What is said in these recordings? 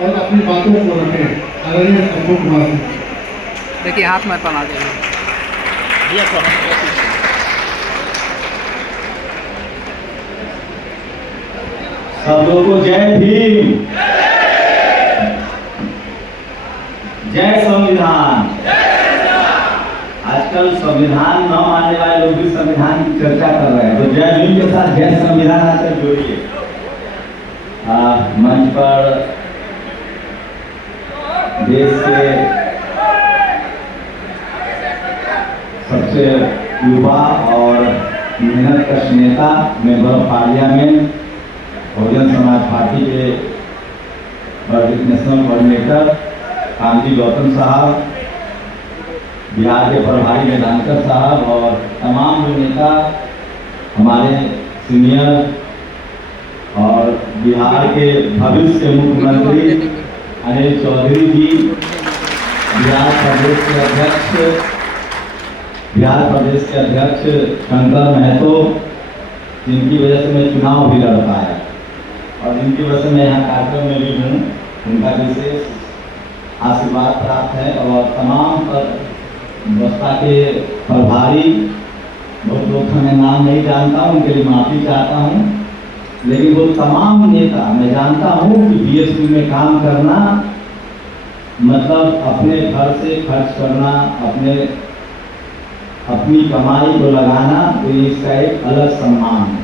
और अपनी बातों को रखें। आदरणीय संतोष कुमार जी। देखिए हाथ में बना दे सब लोगों को जय भीम, जय संविधान। आजकल संविधान न मानने वाले लोग भी संविधान की चर्चा कर रहे हैं, तो जय भीम के साथ जय संविधान आकर जोड़िए। मंच पर देश के सबसे युवा और मेहनत कश नेता, member of parliament, Bahujan Samaj party के नेशनल कोऑर्डिनेटर कामजी गौतम साहब, बिहार के प्रभारी वेदांकर साहब और तमाम जो नेता हमारे सीनियर और बिहार के भविष्य के मुख्यमंत्री अनिल चौधरी जी, बिहार प्रदेश के अध्यक्ष शंकर महतो, जिनकी वजह से मैं चुनाव भी लड़ पाया और जिनकी वजह से मैं यहाँ कार्यक्रम में भी हूँ, उनका विशेष आशीर्वाद प्राप्त है। और तमाम बसपा के प्रभारी, बहुत लोग का मैं नाम नहीं जानता हूँ, उनके लिए माफ़ी चाहता हूँ, लेकिन वो तमाम नेता मैं जानता हूँ कि बीएसपी में काम करना मतलब अपने घर से खर्च करना, अपनी कमाई को लगाना, तो इसका एक अलग सम्मान है।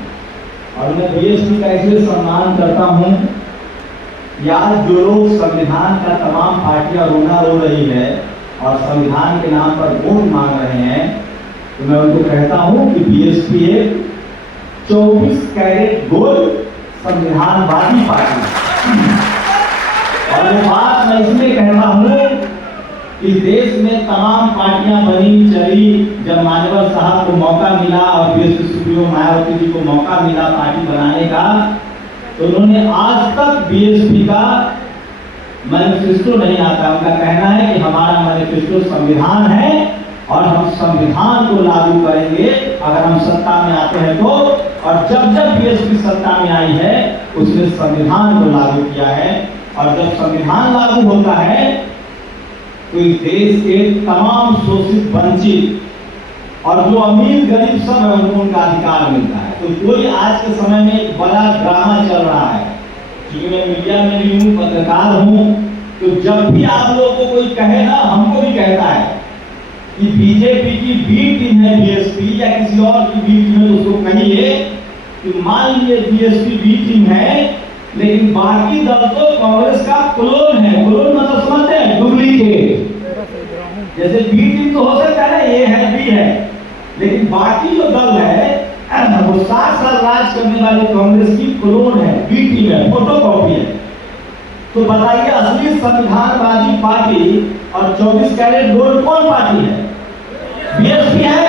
और मैं बीएसपी का इसलिए सम्मान करता हूँ कि आज जो लोग संविधान का तमाम पार्टियां रोना रो रही है और संविधान के नाम पर वोट मांग रहे हैं, तो मैं उनको कहता हूँ कि बीएसपी एक 24 कैरेट गोल्ड संविधानवादी पार्टी है। और वो बात मैं इसलिए कहता हूँ कि देश में तमाम पार्टियां बनी चली, जब मान्यवर साहब को मौका मिला और बीएसपी सुप्रीमो मायावती जी को मौका मिला पार्टी बनाने का, तो उन्होंने आज तक बीएसपी का मैनिफेस्टो नहीं आता। उनका कहना है कि हमारा मैनिफेस्टो संविधान है और हम संविधान को लागू करेंगे अगर हम सत्ता में आते हैं तो। और जब जब बीएसपी सत्ता में आई है उसने संविधान को लागू किया है, और जब संविधान लागू होता है तो इस देश के तमाम शोषित, वंचित और जो अमीर गरीब सब है उनको उनका अधिकार मिलता है। तो कोई आज के समय में एक बड़ा ड्रामा चल रहा है, क्योंकि मैं मीडिया में भी हूँ, पत्रकार हूँ, तो जब भी आप लोगों को कोई कहे ना, हमको भी कहता है कि बीजेपी की बी टीम है बीएसपी या किसी और की बी टीम है, तो उसको कहिए कि मान लीजिए बीएसपी बी टीम है, लेकिन बाकी दल तो कांग्रेस का क्लोन है। क्लोन मतलब समझते हैं, डुप्लीकेट। जैसे बी टीम तो हो सकता है ए है बी है, लेकिन बाकी जो दल है वो 7 साल राज करने वाली कांग्रेस की क्लोन है, बी टीम है, फोटोकॉपी है। तो बताइए असली संविधानवादी पार्टी और 24 कैरेट गोल्ड कौन पार्टी है? बीएसपी है।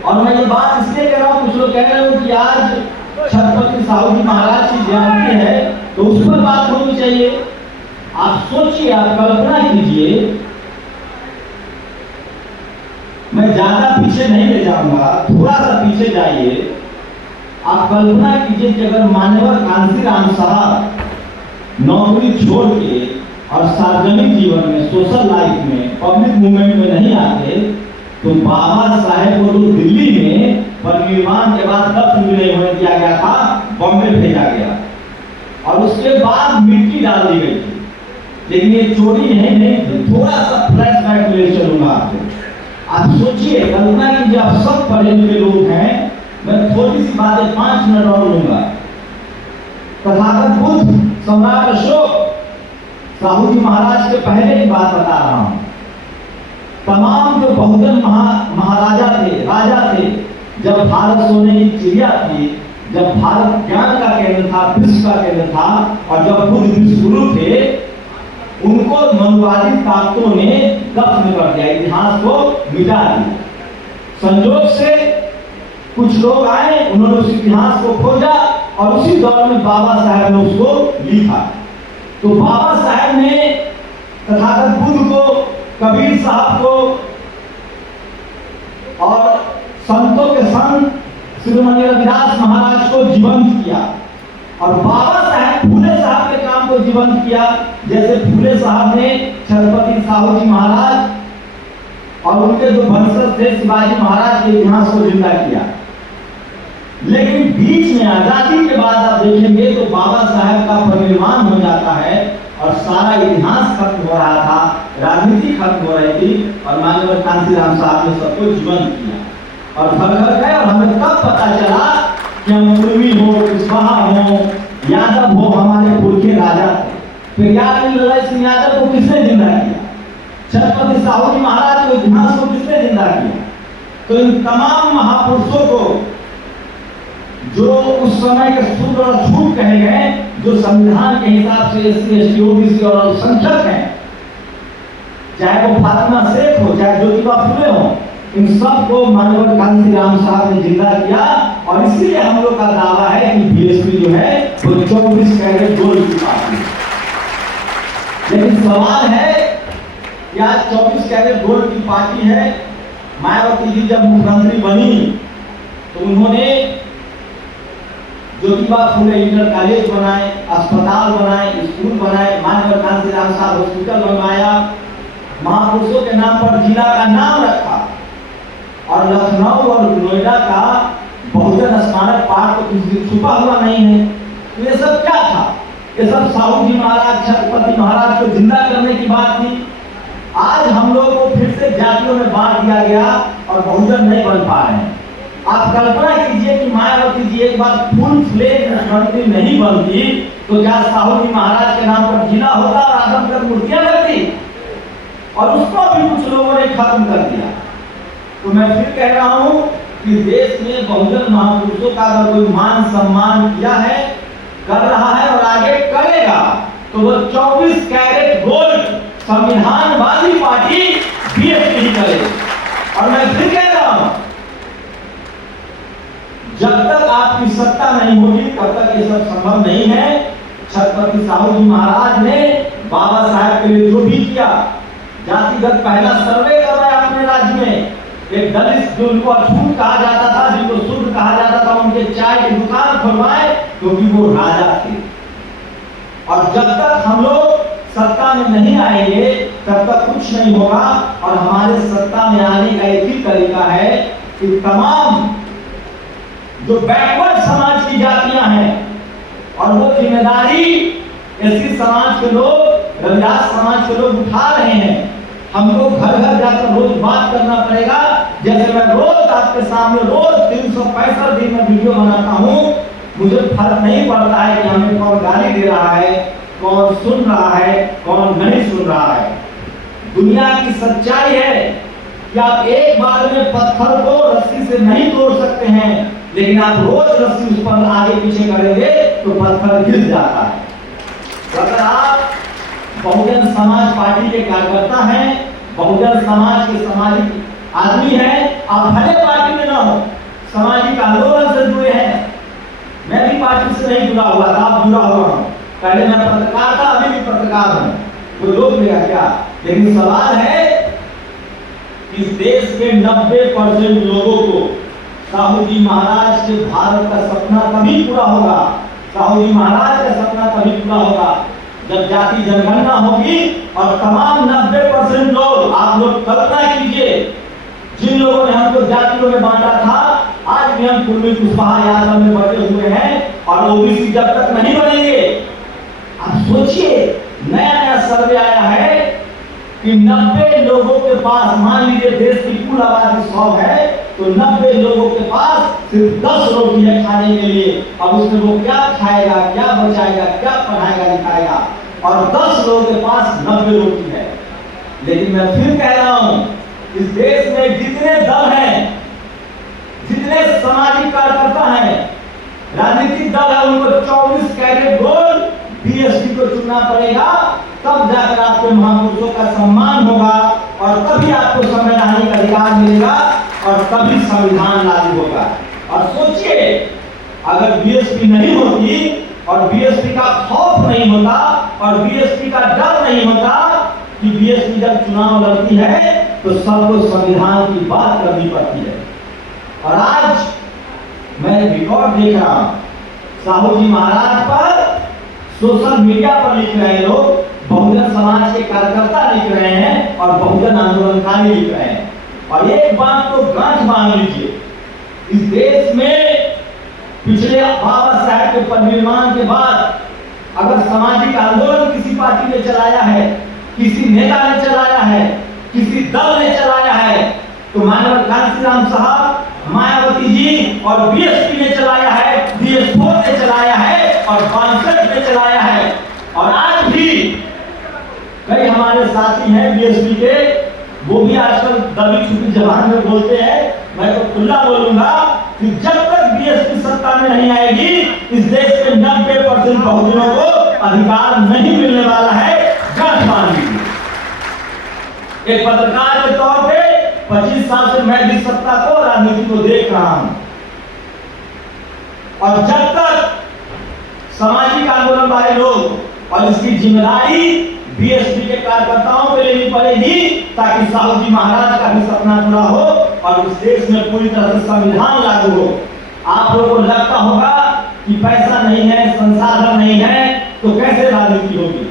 और मैं ये बात इसलिए कह रहा हूँ, कुछ लोग कह रहे हो कि आज छत्रपति साहू जी महाराज की जयंती है तो उस पर बात होनी चाहिए। आप सोचिए, आप कल्पना कीजिए, मैं ज्यादा पीछे नहीं ले जाऊंगा, थोड़ा सा पीछे जाइए। आप कल्पना कीजिए कि अगर मान्यवर कांशीराम साहब नौकरी छोड़ के और सार्वजनिक जीवन में, सोशल लाइफ में, पब्लिक मूवमेंट में नहीं आते, तो बाबा साहेब को तो दिल्ली में परिनिर्वाण के बाद दफन भी नहीं होने दिया गया था, बॉम्बे भेजा गया और उसके बाद मिट्टी डाल दी गई थी। लेकिन ये चोरी नहीं थी। थोड़ा सा फ्लैशबैक ले चलूंगा आपको। आप सोचिए, कल्पना कीजिए, आप सब पढ़े लिखे लोग हैं, मैं थोड़ी सी बातें 5 मिनट और लूंगा। तथागत बुद्ध, सम्राट अशोक, साहू जी महाराज के पहले की बात बता रहा हूं। तमाम जो बहुजन महाराजा थे, राजा थे, जब भारत सोने की चिड़िया थी, जब भारत ज्ञान का केंद्र था, विश्व का केंद्र था, और जब बुद्ध विश्वगुरु थे, उनको मनुवादी ताकतों ने दफन कर दिया, इतिहास को मिटा दिया। संयोग से कुछ लोग आए, उन्होंने उस इतिहास को खोजा और उसी दौर में बाबा साहब ने उसको लिखा। तो बाबा साहब ने तथागत बुद्ध को, कबीर साहब को और संतों के संत श्री रविदास महाराज को जीवंत किया। और बाबा साहब फूले साहब के काम को जीवंत किया, जैसे फूले साहब ने छत्रपति साहू जी महाराज और उनके जो वंशज थे शिवाजी महाराज के इतिहास को जिंदा किया। लेकिन बीच में आजादी के बाद आप देखेंगे तो बाबा साहब का परिनिर्वाण हो जाता है और सारा इतिहास खत्म हो रहा था, राजनीति खत्म हो रही थी और माननीय कांशीराम साहब ने सबको जीवंत किया और घर घर गए। और हमें तब पता चला कि हम कुर्मी हो, कुशवाहा हो, यादव हो, हमारे पुरखे राजा थे। फिर लड़ाई सिंह यादव को किसने जिंदा किया? छत्रपति साहू जी महाराज के इतिहास को किसने जिंदा किया? तो इन तमाम महापुरुषों को जो उस समय के शूद्र और छूट कहे गए, जो संविधान के हिसाब से SC, ST, OBC और अल्पसंख्यक हैं, चाहे वो फातिमा शेख हो, चाहे ज्योतिबा फुले हो, इन सबको माननीय कांशीराम साहब ने जिंदा किया। और इसलिए हम लोग का दावा है कि BSP जो है वो 24 कैरेट गोल्ड की पार्टी है। लेकिन सवाल है कि आज 24 कैरेट गोल्ड की पार्टी है। मायावती जी जब मुख्यमंत्री बनी तो उन्होंने ज्योतिबा फुले इंटर कॉलेज बनाए, अस्पताल बनाए, स्कूल बनाए, माननीय कांशीराम साहब हॉस्पिटल बनवाया, महापुरुषों के नाम पर जिला का नाम रखा और लखनऊ और नोएडा का बहुजन स्मारक पार्क तो किसी छुपा हुआ नहीं है। तो ये सब क्या था? ये सब साहू जी महाराज, छत्रपति महाराज को जिंदा करने की बात थी। आज हम लोग को फिर से जातियों में बांट दिया गया और बहुजन नहीं बन पा रहे हैं। आप कल्पना कीजिए कि मायावती जी एक बार फुल फ्लेज मुख्यमंत्री नहीं बनती तो क्या साहू जी महाराज के नाम पर जिला होता और आदमकद मूर्तियां लगती? और उसको भी कुछ लोगों ने खत्म कर दिया। तो मैं फिर कह रहा हूं कि देश में बहुजन महापुरुषों का अगर कोई मान सम्मान किया है, कर रहा है और आगे करेगा तो वो 24 कैरेट गोल्ड संविधानवादी पार्टी BSP ही करेगी। और मैं फिर कह रहा हूं, जब तक आपकी सत्ता नहीं होगी तब तक ये सब संभव नहीं है। छत्रपति साहू जी महाराज ने बाबा साहब के लिए जो भी किया, जातिगत पहला सर्वे करवाया अपने राज्य में, एक दलित जिनको अछूत कहा जाता था, जिनको शुद्ध कहा जाता था, उनके चाय की दुकान खुलवाए क्योंकि वो राजा थे। और जब तक हम लोग सत्ता में नहीं आएंगे तब तक कुछ नहीं होगा। और हमारे सत्ता में आने का एक ही तरीका है कि तमाम जो बैकवर्ड समाज की जातियां हैं और वो जिम्मेदारी SC समाज के लोग, रविदास समाज के लोग उठा रहे हैं। हमको घर घर जाकर रोज बात करना पड़ेगा। जैसे मैं रोज आपके सामने रोज 365 दिन में वीडियो बनाता हूँ, मुझे फर्क नहीं पड़ता है कि हमें कौन गाली दे रहा है, कौन सुन रहा है, कौन नहीं सुन रहा है। दुनिया की सच्चाई है कि आप एक बार में पत्थर को रस्सी से नहीं तोड़ सकते हैं, लेकिन आप रोज रस्सी उस पर आगे पीछे करेंगे तो पत्थर गिर जाता है। अगर आप बहुजन समाज पार्टी के कार्यकर्ता हैं, बहुजन समाज के सामाजिक आदमी हैं, आप भले पार्टी में ना हो, सामाजिक आंदोलन से जुड़े हैं। मैं भी पार्टी से नहीं जुड़ा हुआ था, अब जुड़ा हुआ हूं। पहले मैं पत्रकार था, अभी भी पत्रकार हूं, वो लोग मेरा क्या। लेकिन सवाल है कि देश के 90% लोगों को साहू जी महाराज के भारत का सपना तभी पूरा होगा, साहू जी महाराज का सपना तभी पूरा होगा जब जाति जनगणना होगी और तमाम 90% लोग, आप लोग कल्पना कीजिए, जिन लोगों ने हमको जातियों में बांटा था, आज भी हम कुर्मी, कुशवाहा, यादव में बटे हुए हैं और OBC जब तक नहीं बनेंगे। आप सोचिए, नया नया सर्वे आया है कि 90 लोगों के पास, मान लीजिए देश की कुल आबादी 100 है तो 90 लोगों के पास सिर्फ 10 रोटी है खाने के लिए। अब उसमें वो क्या खाएगा, क्या बचाएगा, क्या पढ़ाएगा लिखाएगा, और 10 लोगों के पास 90 रोटी है। लेकिन मैं फिर कह रहा हूं, इस देश में जितने दल हैं, जितने सामाजिक कार्यकर्ता हैं, राजनीतिक दल है, उनको 24 कैरेट गोल्ड BSP को चुनना पड़ेगा। तब जाकर आपके महापुरुषों का सम्मान होगा और तभी आपको संवैधानिक अधिकार मिलेगा और तभी संविधान लागू होगा। और सोचिए, अगर BSP नहीं होती और BSP का खौफ नहीं होता और BSP का डर नहीं होता कि BSP जब चुनाव लड़ती है तो सबको संविधान की बात करनी पड़ती है। और आज मैं रिकॉर्ड देख रहा हूं, साहू जी महाराज पर सोशल मीडिया पर लिख रहे हैं लोग, बहुजन समाज के कार्यकर्ता लिख रहे हैं और बहुजन आंदोलनकारी लिख रहे हैं। और एक बात तो गांठ बांध लीजिए, इस देश में पिछले बाबा साहब के परिनिर्वाण के बाद अगर सामाजिक आंदोलन किसी पार्टी ने चलाया है, किसी नेता ने चलाया है, किसी दल ने चलाया है, तो मानव कांशीराम साहब, मायावती जी और बीएसपी ने चलाया है, बीएस4 ने चलाया है और कांग्रेस ने चलाया है। और आज भी कई हमारे साथी हैं बीएसपी के, वो भी आजकल दबी छुपी जबान में बोलते हैं। मैं तो खुला बोलूंगा कि जब तक बीएसपी सत्ता में नहीं आएगी, इस देश के 90% बहुजनों को अधिकार नहीं मिलने वाला है। गांठ बांध लीजिए। एक पत्रकार के तौर पे 25 साल से मैं भी सत्ता को, राजनीति को देख रहा हूं, और जब तक सामाजिक आंदोलन वाले लोग, और इसकी जिम्मेदारी बीएसपी के कार्यकर्ताओं को लेनी पड़ेगी, ताकि साहू जी महाराज का भी सपना पूरा हो और इस देश में पूरी तरह से संविधान लागू हो। आप लोगों को लगता होगा कि पैसा नहीं है, संसाधन नहीं है, तो कैसे राजनीति होगी।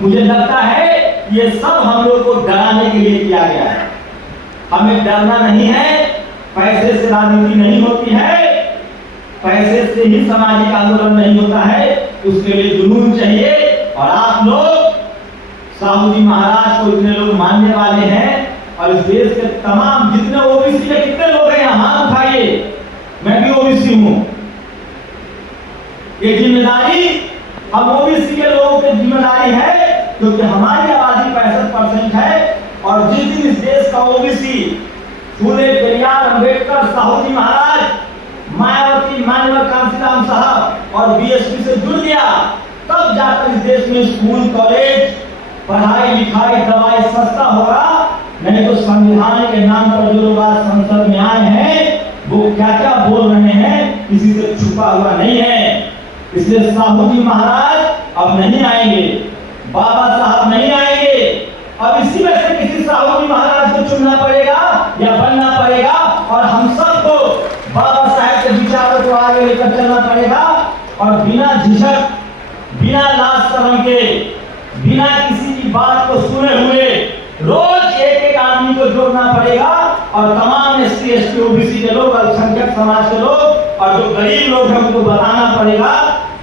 मुझे लगता है ये सब हम लोग को डराने के लिए किया गया है। हमें डरना नहीं है, पैसे से राजनीति नहीं होती है, पैसे से ही सामाजिक आंदोलन नहीं होता है, उसके लिए जुनून चाहिए। और आप लोग साहू जी महाराज को इतने लोग मानने वाले हैं, और इस देश के तमाम जितने ओबीसी के कितने लोग हैं, हाथ उठाइए। मैं भी ओबीसी हूं। ये जिम्मेदारी हम ओबीसी के लोगों की जिम्मेदारी है, क्योंकि हमारी आबादी 65% है। और जिस दिन इस देश का ओबीसी फूले, पेरियार, अंबेडकर, साहू जी महाराज, मायावती, मानव कांशीराम साहब और बीएसपी से जुड़ गया, तब जाकर इस देश में स्कूल, कॉलेज, पढ़ाई लिखाई, दवाई सस्ता होगा। नहीं तो संविधान के नाम पर जो लोग आज संसद में आए हैं, वो क्या क्या बोल रहे हैं, किसी से छुपा हुआ नहीं है। इसलिए साहू जी महाराज अब नहीं आएंगे, बाबा साहब नहीं आएंगे। अब इसी में से किसी साहू जी महाराज को चुनना पड़ेगा या बनना पड़ेगा, और हम सबको बाबा साहब के विचारों को आगे लेकर चलना पड़ेगा। और बिना झिझक, बिना लाज शर्म के, बिना किसी की बात को सुने हुए रोज एक एक आदमी को जोड़ना पड़ेगा। और तमाम एससी, एसटी, ओबीसी के लोग, अल्पसंख्यक समाज के लोग और जो गरीब लोग हैं, उनको बताना पड़ेगा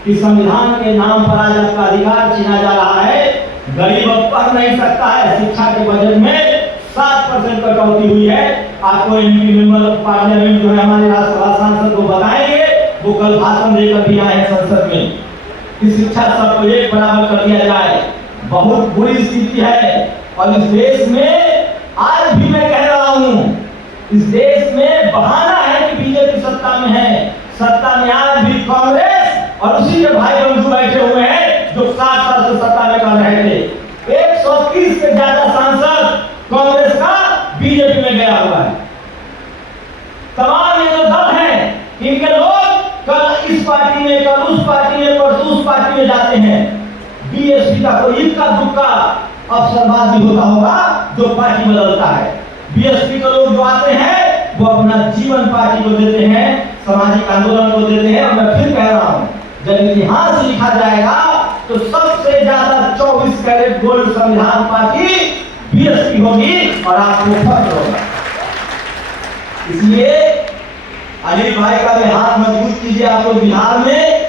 कि संविधान के नाम पर आज आपका अधिकार छीना जा रहा है। गरीब अब पढ़ नहीं सकता है, शिक्षा के बजट में 7% कटौती हुई है। आपको एमपी मेंबर ऑफ पार्लियामेंट जो है हमारे राज्यसभा सांसद को बताएंगे, वो कल भाषण देकर भी आए संसद में कि शिक्षा सबको एक बराबर कर दिया जाए। बहुत बुरी स्थिति है। और इस देश में आज भी मैं कह रहा हूं, इस देश में बहाना है कि बीजेपी सत्ता में है। सत्ता में आज भी कांग्रेस और उसी के भाई बंधु बैठे हुए हैं जो 7 साल से सत्ता में कर रहे थे। 130 से ज्यादा सांसद कांग्रेस का बीजेपी में गया हुआ है। तमाम ये जो दल हैं, इनके लोग कल इस पार्टी में, कल उस पार्टी में, परसों उस पार्टी में जाते हैं। बीएसपी का कोई इक्का दुक्का अफसरबाजी होता होगा जो पार्टी बदलता है। बीएसपी के लोग जो आते हैं, वो अपना जीवन पार्टी को देते हैं, सामाजिक आंदोलन को देते हैं। और मैं फिर कह रहा हूं, जब इतिहास लिखा जाएगा तो सबसे ज्यादा 24 कैरेट गोल्ड संविधान पार्टी बीएसपी होगी और आपको फख्र होगा। इसलिए अनिल भाई का भी हाथ मजबूत कीजिए आप लोग बिहार में,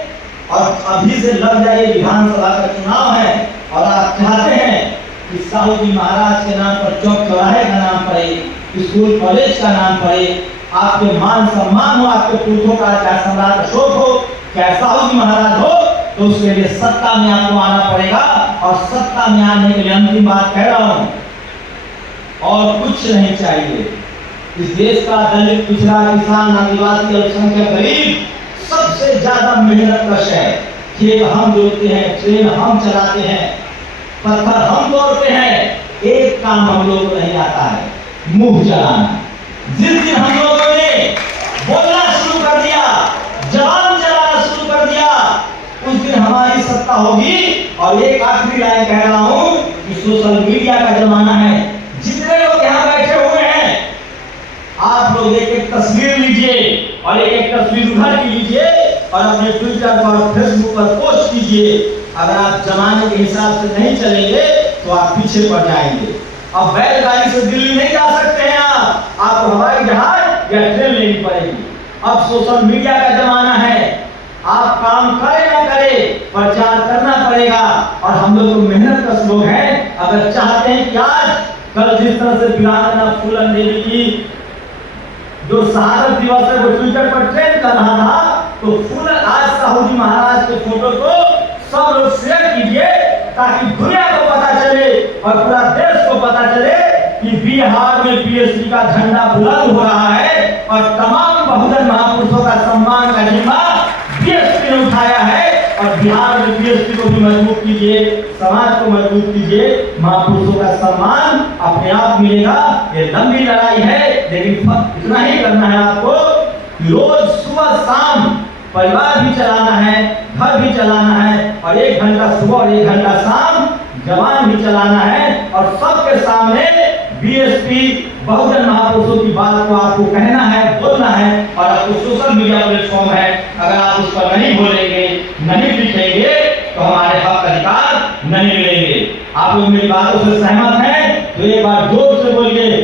और अभी से लग जाइए। विधानसभा का चुनाव है और आप चाहते हैं कि साहू जी महाराज के नाम पर चौक चौराहे का नाम पड़े, स्कूल कॉलेज का नाम पड़े, आपके मान सम्मान हो, आपके पुरखों का, चाहे सम्राट अशोक हो, चाहे साहू जी महाराज हो, तो उसके लिए सत्ता में आपको आना पड़ेगा। और सत्ता में आने के लिए अंतिम बात कह रहा हूं, और कुछ नहीं चाहिए। इस देश का दलित, पिछड़ा, किसान, आदिवासी, अल्पसंख्यक, गरीब सबसे ज्यादा मेहनत कश है। खेत हम जोतते हैं, ट्रेन हम चलाते हैं, पत्थर हम तोड़ते हैं, एक काम हम लोगों को नहीं आता है, मुंह चलाना। जिस दिन हम लोगों ने बोलना शुरू कर दिया, जबान चलाना शुरू कर दिया, उस दिन हमारी सत्ता होगी। और एक आखिरी लाइन कह रहा हूं कि सोशल मीडिया का जमाना है। जितने लोग यहाँ बैठे हुए हैं, आप लोग एक एक तस्वीर लीजिए और एक एक तस्वीर उठा के लीजिए और अपने ट्विटर पर, फेसबुक पर पोस्ट कीजिए। अगर आप जमाने के हिसाब से नहीं चलेंगे तो आप पीछे पड़ जाएंगे। अब बैलगाड़ी से दिल्ली नहीं जा सकते हैं आपको हवाई जहाज या ट्रेन लेनी पड़ेगी। अब सोशल मीडिया का जमाना है, आप काम करें ना करें प्रचार करना पड़ेगा। और हम लोग तो मेहनत कश लोग हैं, अगर चाहते हैं कि आज कल जिस तरह से वीरांगना फूलन देवी की जो शहादत दिवस है वो ट्विटर पर ट्रेंड कर रहा था, तो फूलन आज साहू जी महाराज के फोटो को सब लोग शेयर कीजिए ताकि दुनिया को पता चले और पूरा देश को पता चले कि बिहार में बीएसपी का झंडा बुलंद हो रहा है और तमाम बहुजन महापुरुषों का सम्मान का जिम्मा बीएसपी ने उठाया है। और बिहार में बीएसपी को भी मजबूत कीजिए, समाज को मजबूत कीजिए, महापुरुषों का सम्मान अपने आप मिलेगा। ये लंबी लड़ाई है, लेकिन इतना ही करना है आपको कि रोज सुबह शाम परिवार भी चलाना है, घर भी चलाना है, और 1 घंटा सुबह और 1 घंटा शाम जवान भी चलाना है। और सबके सामने बीएसपी बहुजन महापुरुषों की बात को आपको कहना है, बोलना है। और आपको सोशल मीडिया प्लेटफॉर्म है, अगर आप उस पर नहीं बोलेंगे, नहीं लिखेंगे तो हमारे हक अधिकार नहीं मिलेंगे। आप लोग मेरी बातों से सहमत हैं तो एक बार जोर से बोलिए,